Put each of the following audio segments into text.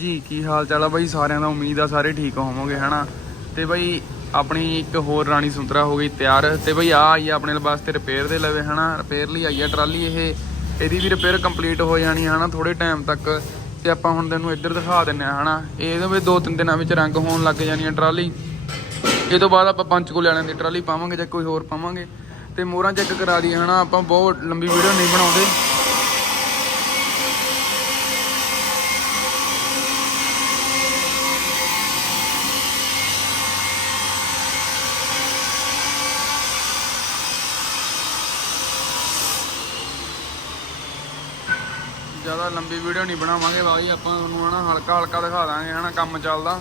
ਜੀ, ਕੀ ਹਾਲ ਚਾਲ ਆ ਬਾਈ? ਸਾਰਿਆਂ ਦਾ ਉਮੀਦ ਆ ਸਾਰੇ ਠੀਕ ਹੋਵੋਗੇ, ਹਨਾ? ਤੇ ਬਾਈ, ਆਪਣੀ ਇੱਕ ਹੋਰ ਰਾਣੀ ਸੁੰਤਰਾ ਹੋ ਗਈ ਤਿਆਰ। ਤੇ ਬਾਈ, ਆ ਆਈ ਆ ਆਪਣੇ ਵਾਸਤੇ ਰਿਪੇਅਰ ਦੇ ਲਵੇ, ਹਨਾ? ਰਿਪੇਅਰ ਲਈ ਆਈ ਆ ਟਰਾਲੀ ਇਹ। ਇਹਦੀ ਵੀ ਰਿਪੇਅਰ ਕੰਪਲੀਟ ਹੋ ਜਾਣੀ ਆ, ਹਨਾ? ਥੋੜੇ ਟਾਈਮ ਤੱਕ। ਤੇ ਆਪਾਂ ਹੁਣ ਤੈਨੂੰ ਇੱਧਰ ਦਿਖਾ ਦਿੰਨੇ ਆ, ਹਨਾ? ਇਹਦੇ ਵਿੱਚ ਦੋ ਤਿੰਨ ਦਿਨਾਂ ਵਿੱਚ ਰੰਗ ਹੋਣ ਲੱਗ ਜਾਣੀ ਆ ਟਰਾਲੀ। ਇਹ ਤੋਂ ਬਾਅਦ ਆਪਾਂ ਪੰਚਕੂਲੇ ਵਾਲਿਆਂ ਦੀ ਟਰਾਲੀ ਪਾਵਾਂਗੇ ਜਾਂ ਕੋਈ ਹੋਰ ਪਾਵਾਂਗੇ। ਤੇ ਮੋਹਰਾਂ ਚੈੱਕ ਕਰਾ ਦਈਏ ਹਨਾ? ਆਪਾਂ ਬਹੁਤ ਲੰਬੀ ਵੀਡੀਓ ਨਹੀਂ ਬਣਾਉਂਦੇ। ਜ਼ਿਆਦਾ ਲੰਬੀ ਵੀਡੀਓ ਨਹੀਂ ਬਣਾਵਾਂਗੇ ਬਾਈ, ਆਪਾਂ ਤੁਹਾਨੂੰ ਹਨਾ ਹਲਕਾ ਹਲਕਾ ਦਿਖਾ ਦਾਂਗੇ ਹਨਾ ਕੰਮ ਚੱਲਦਾ।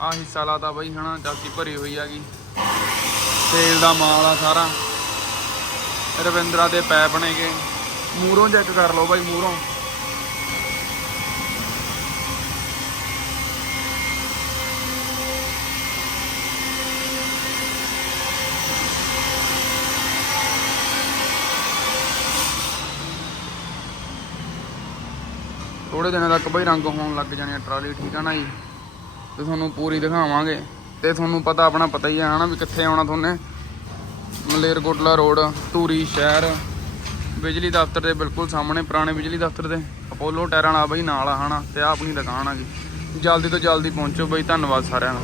ਆ ਹਿੱਸਾ ਲਾਤਾ ਬਾਈ ਹਨਾ, ਚਾਸੀ ਭਰੀ ਹੋਈ ਹੈਗੀ। ਤੇਲ ਦਾ ਮਾਲ ਆ ਸਾਰਾ। ਰਵਿੰਦਰਾ ਦੇ ਪੈਪ ਨੇਗੇ। ਮੂਹਰੋਂ ਚੈੱਕ ਕਰ ਲਓ ਬਾਈ, ਮੂਹਰੋਂ। ਥੋੜੇ ਦਿਨਾਂ ਤੱਕ ਬਈ ਰੰਗ ਹੋਣ ਲੱਗ ਜਾਣੇ ਆ, ਟਰਾਲੀ ਠੀਕ ਆ ਨਾ ਜੀ। ਤੇ ਤੁਹਾਨੂੰ ਪੂਰੀ ਦਿਖਾਵਾਂਗੇ। ਤੇ ਤੁਹਾਨੂੰ ਪਤਾ ਆਪਣਾ ਪਤਾ ਹੀ ਆ ਹਨਾ ਵੀ ਕਿੱਥੇ ਆਉਣਾ ਤੁਹਾਨੂੰ। ਮਲੇਰਕੋਟਲਾ ਰੋਡ, ਧੂਰੀ ਸ਼ਹਿਰ। ਬਿਜਲੀ ਦਫ਼ਤਰ ਦੇ ਬਿਲਕੁਲ ਸਾਹਮਣੇ, ਪੁਰਾਣੇ ਬਿਜਲੀ ਦਫ਼ਤਰ ਦੇ। ਅਪੋਲੋ ਟਾਇਰਾਂ ਵਾਲਾ ਬਈ ਨਾਲ ਆ ਹਨਾ, ਤੇ ਆ ਆਪਣੀ ਦੁਕਾਨ ਆ ਜੀ ਜਲਦੀ ਤੋਂ ਜਲਦੀ ਪਹੁੰਚੋ ਬਈ, ਧੰਨਵਾਦ ਸਾਰਿਆਂ ਦਾ।